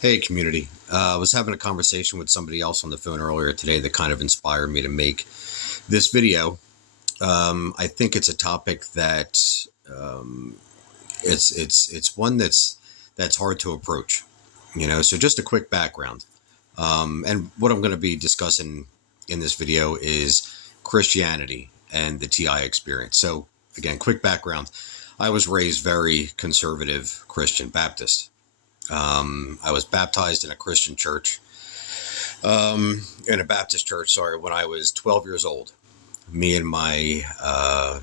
Hey, community. I was having a conversation with somebody else on the phone earlier today that kind of inspired me to make this video. I think it's a topic that um, it's one that's hard to approach. So just a quick background. And what I'm going to be discussing in this video is Christianity and the TI experience. So again, quick background. I was raised very conservative Christian Baptist. I was baptized in a Christian church, in a Baptist church, sorry, when I was 12 years old. Me and my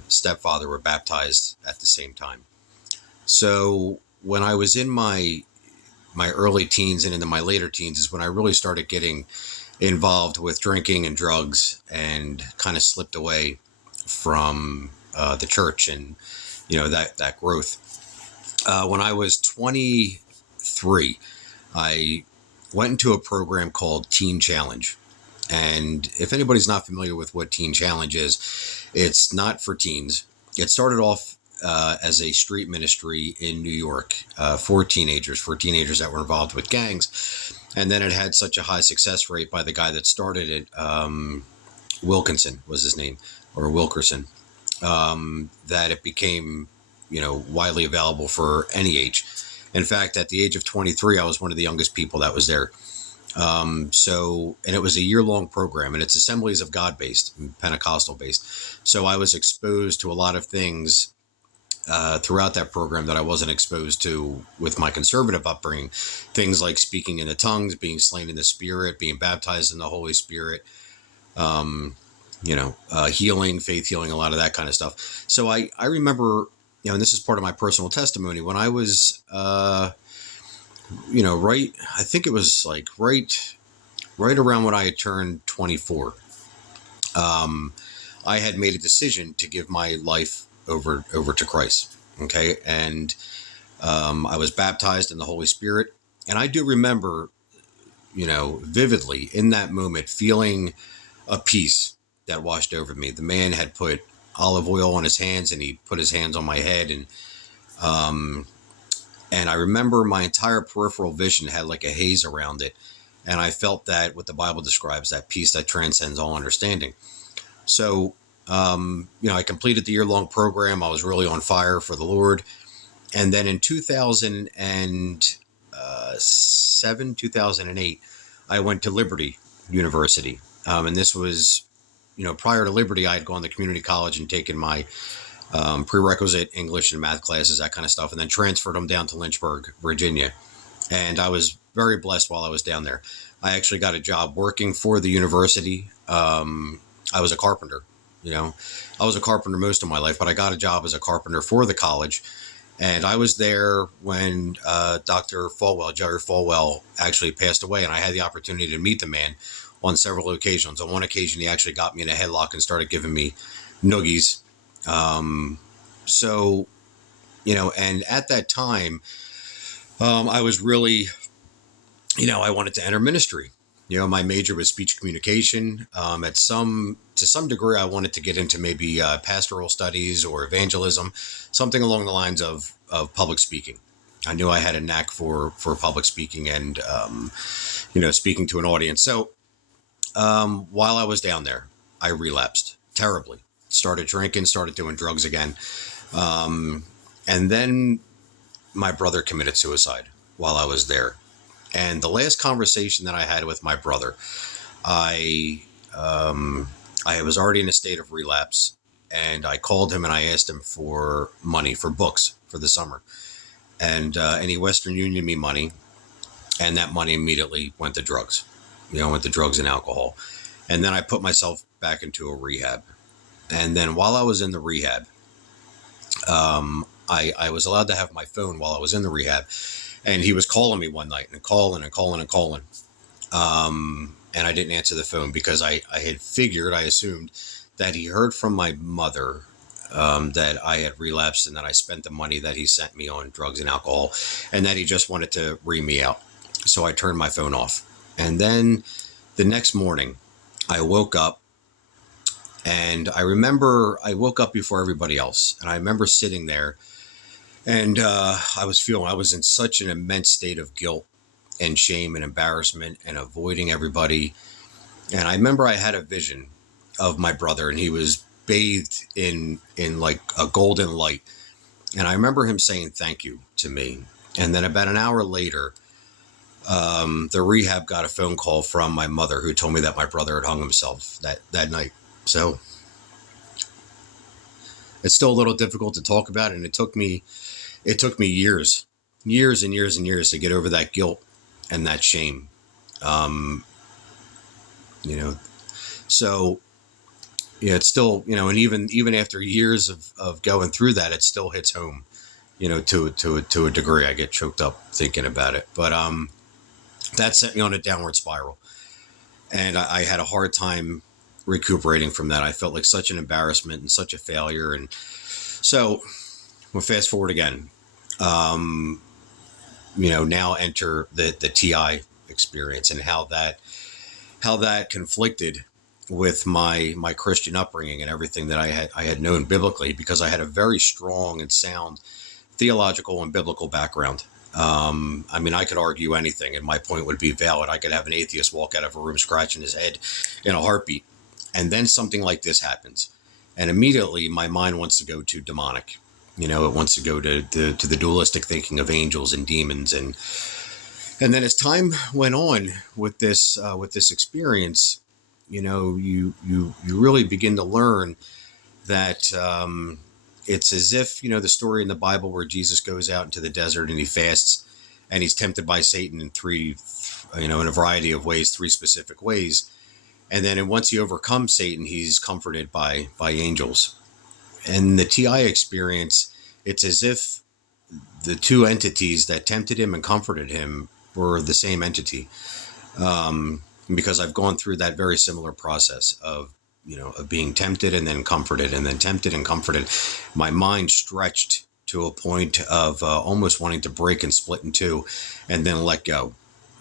stepfather were baptized at the same time. So when I was in my early teens and into my later teens is when I really started getting involved with drinking and drugs and kind of slipped away from the church and that growth. When I was 23, I went into a program called Teen Challenge. And if anybody's not familiar with what Teen Challenge is, it's not for teens. It started off as a street ministry in New York for teenagers that were involved with gangs. And then it had such a high success rate by the guy that started it, Wilkinson was his name, or Wilkerson, that it became, widely available for any age. In fact, at the age of 23, I was one of the youngest people that was there. And it was a year-long program, and it's Assemblies of God based, Pentecostal based. So I was exposed to a lot of things throughout that program that I wasn't exposed to with my conservative upbringing. Things like speaking in the tongues, being slain in the Spirit, being baptized in the Holy Spirit, healing, faith healing, a lot of that kind of stuff. So I remember, and this is part of my personal testimony, when I was, I think it was like right around when I had turned 24. I had made a decision to give my life over to Christ. Okay. And I was baptized in the Holy Spirit. And I do remember, vividly in that moment, feeling a peace that washed over me. The man had put olive oil on his hands and he put his hands on my head. And I remember my entire peripheral vision had like a haze around it. And I felt that what the Bible describes, that peace that transcends all understanding. So, I completed the year-long program. I was really on fire for the Lord. And then in 2007, 2008, I went to Liberty University. And this was, prior to Liberty, I had gone to community college and taken my prerequisite English and math classes, that kind of stuff, and then transferred them down to Lynchburg, Virginia. And I was very blessed while I was down there. I actually got a job working for the university. I was a carpenter. I was a carpenter most of my life, but I got a job as a carpenter for the college. And I was there when Dr. Falwell, Jerry Falwell, actually passed away. And I had the opportunity to meet the man on several occasions. On one occasion, he actually got me in a headlock and started giving me noogies. And at that time, I was really, I wanted to enter ministry. My major was speech communication. To some degree, I wanted to get into maybe pastoral studies or evangelism, something along the lines of public speaking. I knew I had a knack for public speaking and, speaking to an audience. So while I was down there, I relapsed terribly, started drinking, started doing drugs again. And then my brother committed suicide while I was there. And the last conversation that I had with my brother, I was already in a state of relapse, and I called him and I asked him for money for books for the summer. And he Western Union me money, and that money immediately went to drugs, went to drugs and alcohol. And then I put myself back into a rehab. And then while I was in the rehab, I was allowed to have my phone while I was in the rehab. And he was calling me one night and calling. And I didn't answer the phone because I assumed that he heard from my mother that I had relapsed and that I spent the money that he sent me on drugs and alcohol, and that he just wanted to ream me out. So I turned my phone off. And then the next morning, I woke up. And I remember I woke up before everybody else. And I remember sitting there, and I was in such an immense state of guilt and shame and embarrassment and avoiding everybody. And I remember I had a vision of my brother, and he was bathed in like a golden light. And I remember him saying thank you to me. And then about an hour later, the rehab got a phone call from my mother, who told me that my brother had hung himself that night. So it's still a little difficult to talk about, and it took me years and years and years to get over that guilt and that shame. Um, you know, so yeah, it's still, and even after years of going through that, it still hits home, to a degree. I get choked up thinking about it, but that sent me on a downward spiral, and I had a hard time recuperating from that. I felt like such an embarrassment and such a failure, and so we'll fast forward again. Now enter the TI experience, and how that conflicted with my Christian upbringing and everything that I had known biblically, because I had a very strong and sound theological and biblical background. I could argue anything, and my point would be valid. I could have an atheist walk out of a room scratching his head in a heartbeat, and then something like this happens, and immediately my mind wants to go to demonic. It wants to go to the dualistic thinking of angels and demons, and then as time went on with this experience, you really begin to learn that it's as if, the story in the Bible where Jesus goes out into the desert and he fasts, and he's tempted by Satan in a variety of ways, 3 specific ways. And then once he overcomes Satan, he's comforted by angels. And the TI experience, it's as if the 2 entities that tempted him and comforted him were the same entity. Because I've gone through that very similar process of being tempted and then comforted, and then tempted and comforted. My mind stretched to a point of almost wanting to break and split in 2 and then let go.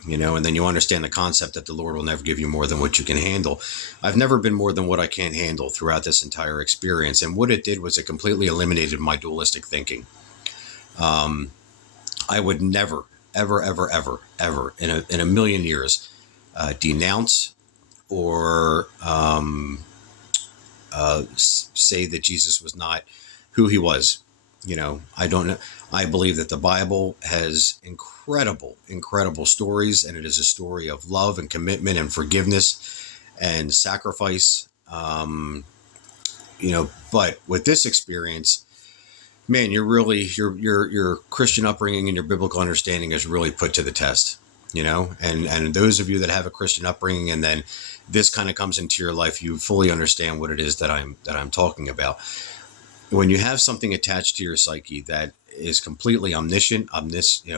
And then you understand the concept that the Lord will never give you more than what you can handle. I've never been more than what I can't handle throughout this entire experience. And what it did was it completely eliminated my dualistic thinking. I would never, ever, ever, ever, ever in a million years denounce or say that Jesus was not who he was. I don't know. I believe that the Bible has incredible, incredible stories, and it is a story of love and commitment and forgiveness and sacrifice. But with this experience, man, your Christian upbringing and your biblical understanding is really put to the test. And those of you that have a Christian upbringing, and then this kind of comes into your life, you fully understand what it is that I'm talking about. When you have something attached to your psyche that is completely omniscient, omnipotent,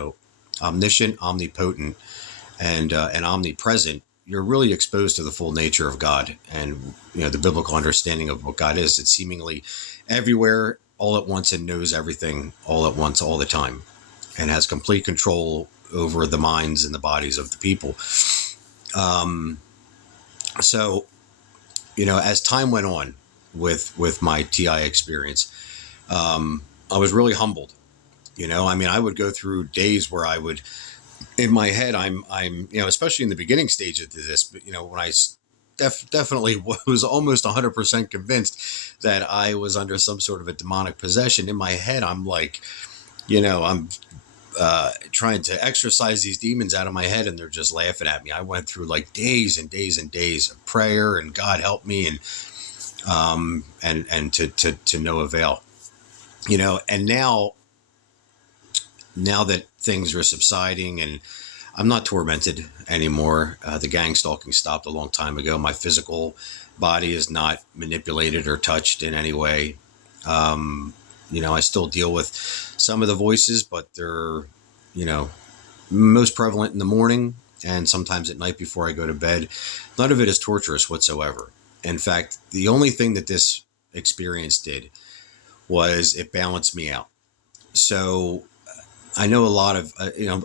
and omnipresent, you're really exposed to the full nature of God, and the biblical understanding of what God is. It's seemingly everywhere, all at once, and knows everything all at once, all the time, and has complete control over the minds and the bodies of the people. So, as time went on with my TI experience, I was really humbled. I would go through days where I would, in my head, I'm, especially in the beginning stage of this, but, when I definitely was almost 100% convinced that I was under some sort of a demonic possession. In my head, I'm like, I'm trying to exorcise these demons out of my head, and they're just laughing at me. I went through like days and days and days of prayer and God help me, and to no avail. And now that things are subsiding and I'm not tormented anymore, the gang stalking stopped a long time ago. My physical body is not manipulated or touched in any way. I still deal with some of the voices, but they're, most prevalent in the morning and sometimes at night before I go to bed. None of it is torturous whatsoever. In fact, the only thing that this experience did was it balanced me out. So I know a lot of,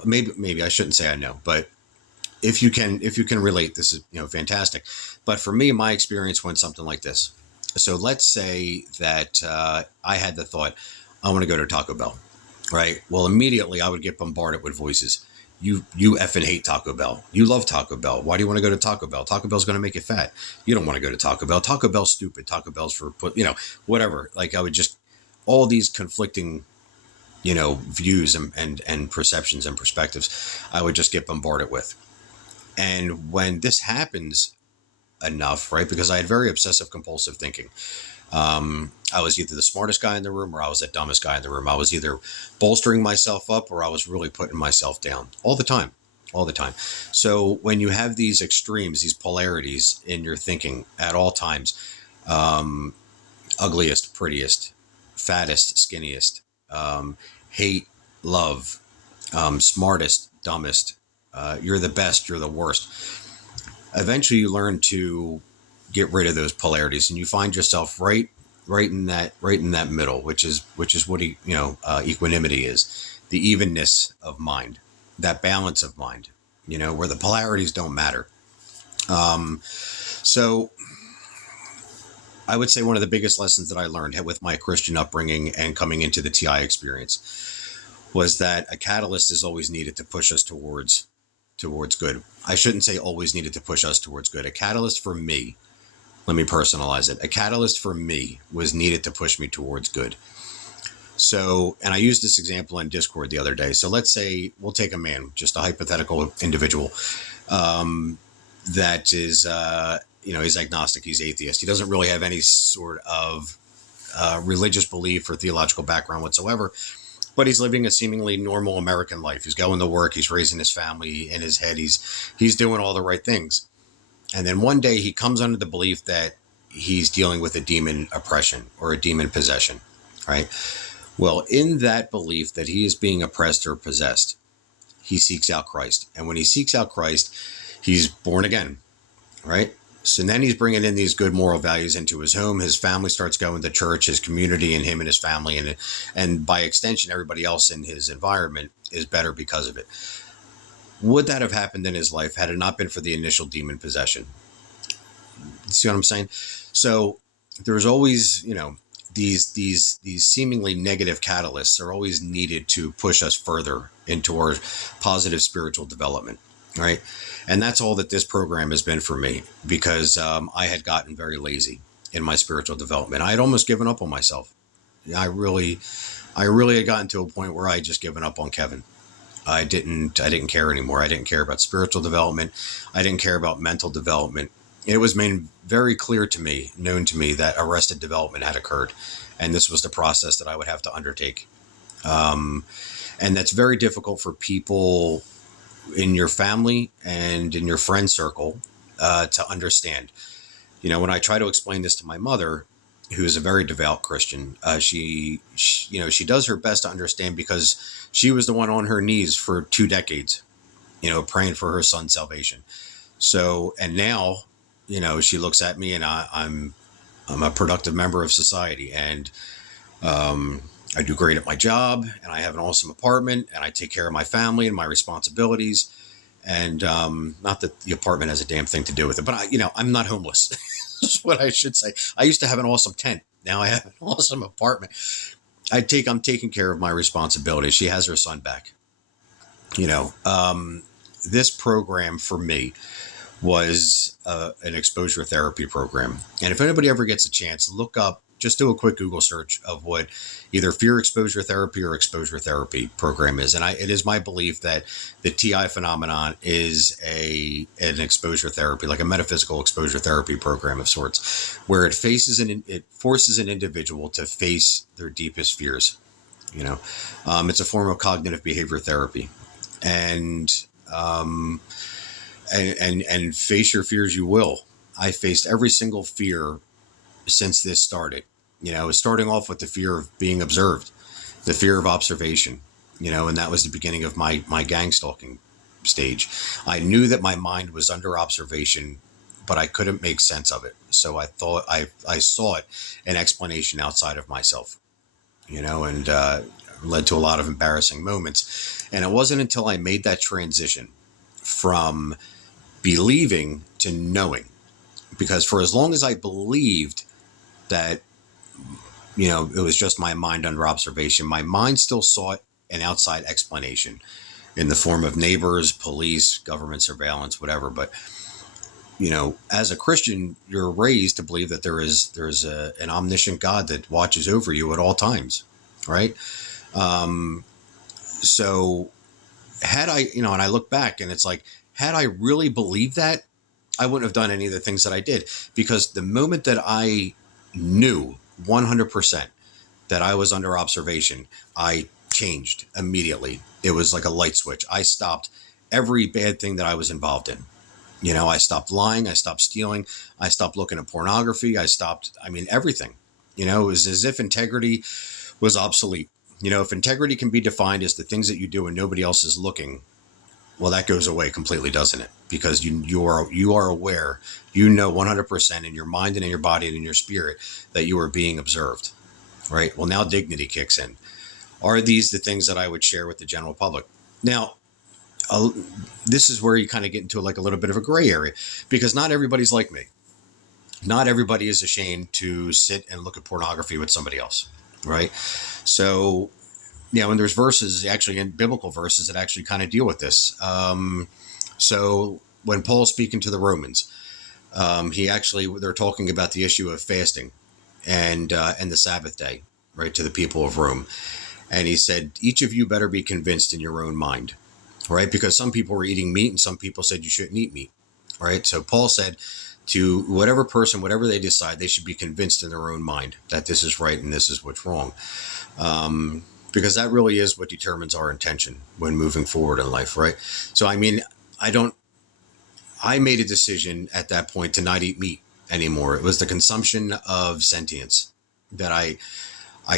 maybe I shouldn't say I know, but if you can relate, this is, fantastic. But for me, my experience went something like this. So let's say that I had the thought, I want to go to Taco Bell, right? Well, immediately I would get bombarded with voices. you effing hate Taco Bell. You love Taco Bell. Why do you want to go to Taco Bell? Taco Bell's going to make you fat. You don't want to go to Taco Bell. Taco Bell's stupid. Taco Bell's for whatever. Like I would just all these conflicting views and perceptions and perspectives I would just get bombarded with. And when this happens enough, right? Because I had very obsessive compulsive thinking. I was either the smartest guy in the room or I was the dumbest guy in the room. I was either bolstering myself up or I was really putting myself down all the time, all the time. So when you have these extremes, these polarities in your thinking at all times, ugliest, prettiest, fattest, skinniest, hate, love, smartest, dumbest, you're the best, you're the worst. Eventually you learn to get rid of those polarities and you find yourself right in that middle, which is what equanimity is, the evenness of mind, that balance of mind, where the polarities don't matter. So I would say one of the biggest lessons that I learned with my Christian upbringing and coming into the TI experience was that a catalyst is always needed to push us towards good. I shouldn't say always needed to push us towards good. A catalyst for me, let me personalize it. A catalyst for me was needed to push me towards good. So, and I used this example in Discord the other day. So let's say we'll take a man, just a hypothetical individual, that is, he's agnostic, he's atheist. He doesn't really have any sort of religious belief or theological background whatsoever, but he's living a seemingly normal American life. He's going to work, he's raising his family in his head, he's doing all the right things. And then one day he comes under the belief that he's dealing with a demon oppression or a demon possession, right? Well, in that belief that he is being oppressed or possessed, he seeks out Christ. And when he seeks out Christ, he's born again, right? So then he's bringing in these good moral values into his home. His family starts going to church, his community and him and his family. And by extension, everybody else in his environment is better because of it. Would that have happened in his life had it not been for the initial demon possession? See what I'm saying? So there's always, these seemingly negative catalysts are always needed to push us further into our positive spiritual development, right? And that's all that this program has been for me, because I had gotten very lazy in my spiritual development. I had almost given up on myself. I really had gotten to a point where I had just given up on Kevin. I didn't care anymore. I didn't care about spiritual development. I didn't care about mental development. It was made very known to me that arrested development had occurred. And this was the process that I would have to undertake. And that's very difficult for people in your family and in your friend circle to understand. When I try to explain this to my mother, who is a very devout Christian, she does her best to understand, because she was the one on her knees for 2 decades, praying for her son's salvation. So, and now, she looks at me and I'm a productive member of society, and I do great at my job, and I have an awesome apartment, and I take care of my family and my responsibilities. And not that the apartment has a damn thing to do with it, but I'm not homeless. That's what I should say. I used to have an awesome tent. Now I have an awesome apartment. I'm taking care of my responsibilities. She has her son back. This program for me was an exposure therapy program. And if anybody ever gets a chance, just do a quick Google search of what either fear exposure therapy or exposure therapy program is. And it is my belief that the TI phenomenon is an exposure therapy, like a metaphysical exposure therapy program of sorts, where it forces an individual to face their deepest fears. It's a form of cognitive behavior therapy, and face your fears you will. I faced every single fear since this started. Starting off with the fear of being observed, the fear of observation, and that was the beginning of my gang stalking stage. I knew that my mind was under observation, but I couldn't make sense of it. So I thought I sought an explanation outside of myself, and led to a lot of embarrassing moments. And it wasn't until I made that transition from believing to knowing, because for as long as I believed that, it was just my mind under observation, my mind still sought an outside explanation. in the form of neighbors, police, government surveillance, whatever. But as a Christian, you're raised to believe that an omniscient God that watches over you at all times, right? Um, so had I, and I look back and it's like, had I really believed that, I wouldn't have done any of the things that I did, because the moment that I knew 100% that I was under observation, I changed immediately. It was like a light switch. I stopped every bad thing that I was involved in. I stopped lying. I stopped stealing. I stopped looking at pornography. Everything. It was as if integrity was obsolete. If integrity can be defined as the things that you do when nobody else is looking, well, that goes away completely, doesn't it? Because you are aware, 100% in your mind and in your body and in your spirit that you are being observed, right? Well, now dignity kicks in. Are these the things that I would share with the general public? Now, uh, this is where you kind of get into like a little bit of a gray area, because not everybody's like me. Not everybody is ashamed to sit and look at pornography with somebody else, right? So, and there's verses, actually in biblical verses, that actually kind of deal with this. So when Paul's speaking to the Romans, they're talking about the issue of fasting and the Sabbath day, right, to the people of Rome. And he said, each of you better be convinced in your own mind, right? Because some people were eating meat and some people said you shouldn't eat meat, right? So Paul said to whatever person, whatever they decide, they should be convinced in their own mind that this is right and this is what's wrong. Because that really is what determines our intention when moving forward in life, right? So, I made a decision at that point to not eat meat anymore. It was the consumption of sentience that I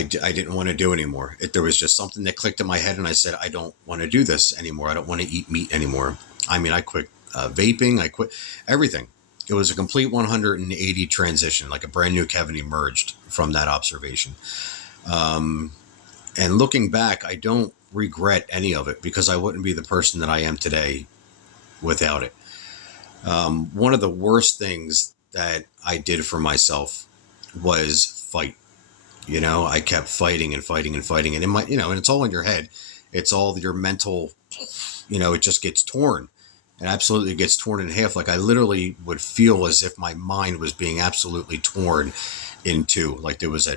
didn't want to do anymore. There was just something that clicked in my head, and I said, I don't want to do this anymore. I don't want to eat meat anymore. I quit vaping. I quit everything. It was a complete 180 transition, like a brand new Kevin emerged from that observation. And looking back, I don't regret any of it, because I wouldn't be the person that I am today without it. One of the worst things that I did for myself was fight. I kept fighting and fighting and fighting. And and it's all in your head. It's all your mental, it just gets torn. It absolutely gets torn in half. Like I literally would feel as if my mind was being absolutely torn in two. Like there was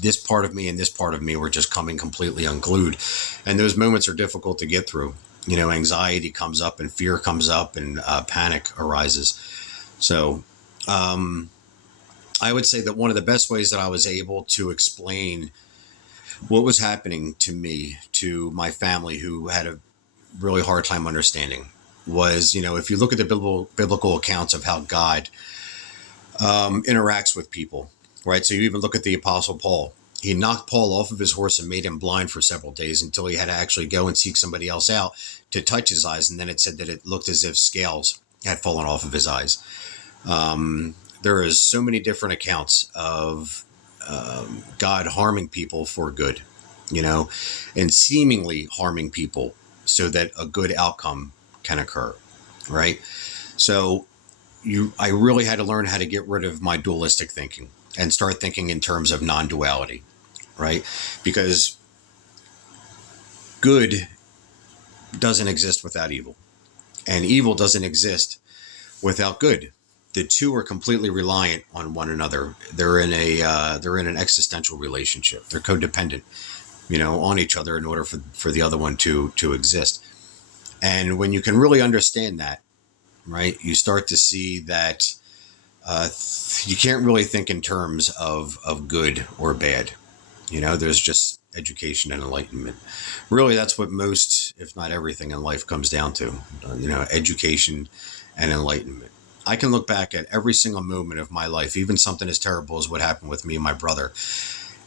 this part of me and this part of me were just coming completely unglued. And those moments are difficult to get through. Anxiety comes up and fear comes up and panic arises. So, I would say that one of the best ways that I was able to explain what was happening to me, to my family who had a really hard time understanding, was, if you look at the biblical accounts of how God interacts with people, right? So you even look at the Apostle Paul. He knocked Paul off of his horse and made him blind for several days until he had to actually go and seek somebody else out to touch his eyes. And then it said that it looked as if scales had fallen off of his eyes. There is so many different accounts of God harming people for good, and seemingly harming people so that a good outcome can occur, right? So I really had to learn how to get rid of my dualistic thinking and start thinking in terms of non-duality, right? Because good doesn't exist without evil, and evil doesn't exist without good. The two are completely reliant on one another. They're in an existential relationship. They're codependent, on each other in order for the other one to exist. And when you can really understand that, right, you start to see that you can't really think in terms of good or bad. There's just education and enlightenment. Really, that's what most, if not everything in life comes down to, education and enlightenment. I can look back at every single moment of my life, even something as terrible as what happened with me and my brother.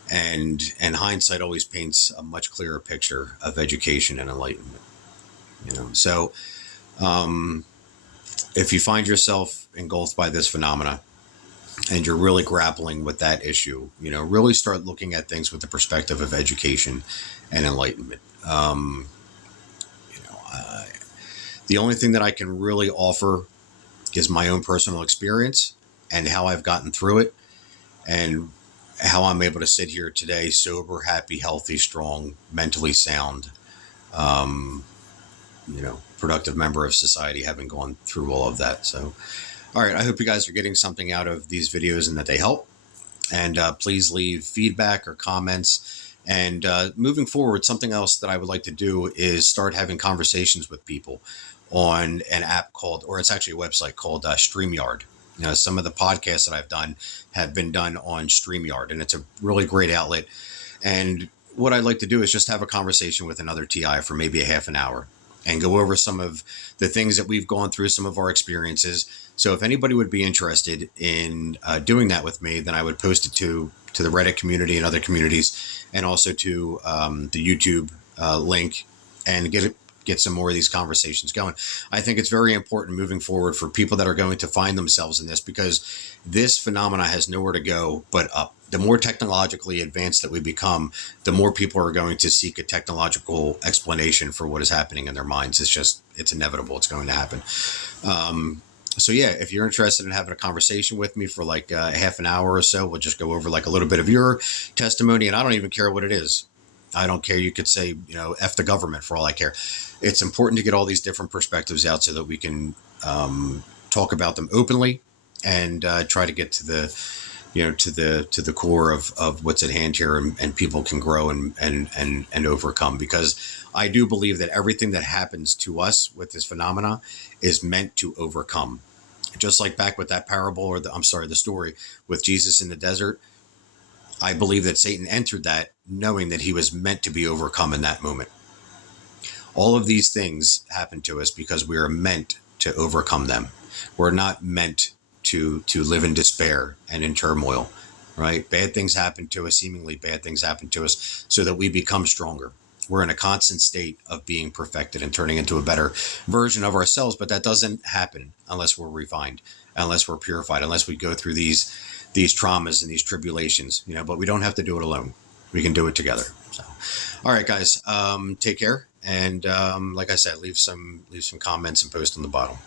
And hindsight always paints a much clearer picture of education and enlightenment. So if you find yourself engulfed by this phenomena and you're really grappling with that issue, really start looking at things with the perspective of education and enlightenment. The only thing that I can really offer is my own personal experience and how I've gotten through it and how I'm able to sit here today, sober, happy, healthy, strong, mentally sound, productive member of society, having gone through all of that. So, all right, I hope you guys are getting something out of these videos and that they help. And please leave feedback or comments. And moving forward, something else that I would like to do is start having conversations with people on an app called, or it's actually a website called StreamYard. Some of the podcasts that I've done have been done on StreamYard, and it's a really great outlet. And what I'd like to do is just have a conversation with another TI for maybe a half an hour and go over some of the things that we've gone through, some of our experiences. So if anybody would be interested in doing that with me, then I would post it to the Reddit community and other communities, and also to the YouTube link, and get some more of these conversations going. I think it's very important moving forward for people that are going to find themselves in this, because this phenomena has nowhere to go but up. The more technologically advanced that we become, the more people are going to seek a technological explanation for what is happening in their minds. It's inevitable. It's going to happen. So yeah, if you're interested in having a conversation with me for like half an hour or so, we'll just go over like a little bit of your testimony, and I don't even care what it is. I don't care. You could say, F the government for all I care. It's important to get all these different perspectives out so that we can talk about them openly, and try to get to the core of what's at hand here, and people can grow and overcome. Because I do believe that everything that happens to us with this phenomena is meant to overcome. Just like back with that parable, or the story with Jesus in the desert, I believe that Satan entered that knowing that he was meant to be overcome in that moment. All of these things happen to us because we are meant to overcome them. We're not meant to live in despair and in turmoil, right? Bad things happen to us, seemingly bad things happen to us, so that we become stronger. We're in a constant state of being perfected and turning into a better version of ourselves, but that doesn't happen unless we're refined, unless we're purified, unless we go through these traumas and these tribulations, but we don't have to do it alone. We can do it together. So, all right, guys, take care. And like I said, leave some comments and post on the bottom.